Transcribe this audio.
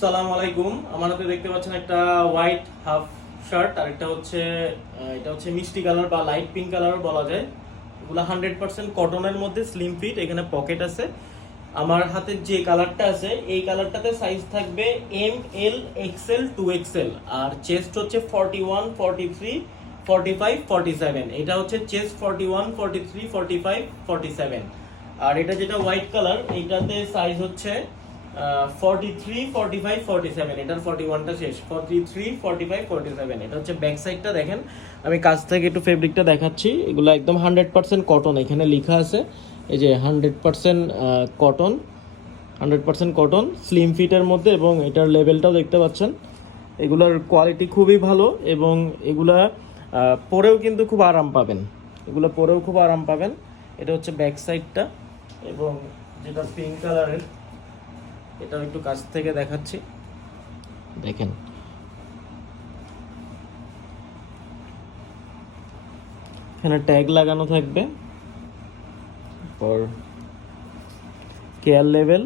সালাম আলাইকুম। আমার হাতে দেখতে পাচ্ছেন একটা হোয়াইট হাফ শার্ট, আর এটা হচ্ছে মিষ্টি কালার বা লাইট পিঙ্ক কালারও বলা যায়। এগুলো 100% কটনের মধ্যে, স্লিম ফিট, এখানে পকেট আছে। আমার হাতে যে কালারটা আছে এই কালারটাতে সাইজ থাকবে এম, এল, এক্সেল, 2XL। আর চেস্ট হচ্ছে 41, 43, 45, 47। এটা হচ্ছে চেস্ট 41, 43, 45, 47। আর এটা যেটা হোয়াইট কালার, এইটাতে সাইজ হচ্ছে 43, 45, 47। এটার 41টা শেষ, 43, 45, 47। এটা হচ্ছে ব্যাক সাইডটা দেখেন। আমি কাছ থেকে একটু ফেব্রিকটা দেখাচ্ছি। এগুলো একদম 100% কটন, এখানে লেখা আছে এই যে 100% কটন, 100% কটন, স্লিম ফিটের মধ্যে, এবং এটার লেভেলটাও দেখতে পাচ্ছেন। এগুলোর কোয়ালিটি খুবই ভালো, এবং এগুলা পরেও কিন্তু খুব আরাম পাবেন। এগুলো পরেও খুব আরাম পাবেন। এটা হচ্ছে ব্যাক সাইডটা, এবং যেটা পিঙ্ক কালারের, এটাও একটু কাছ থেকে দেখাচ্ছি, দেখেন। এখানে ট্যাগ লাগানো থাকবে, পর কেয়ার লেভেল,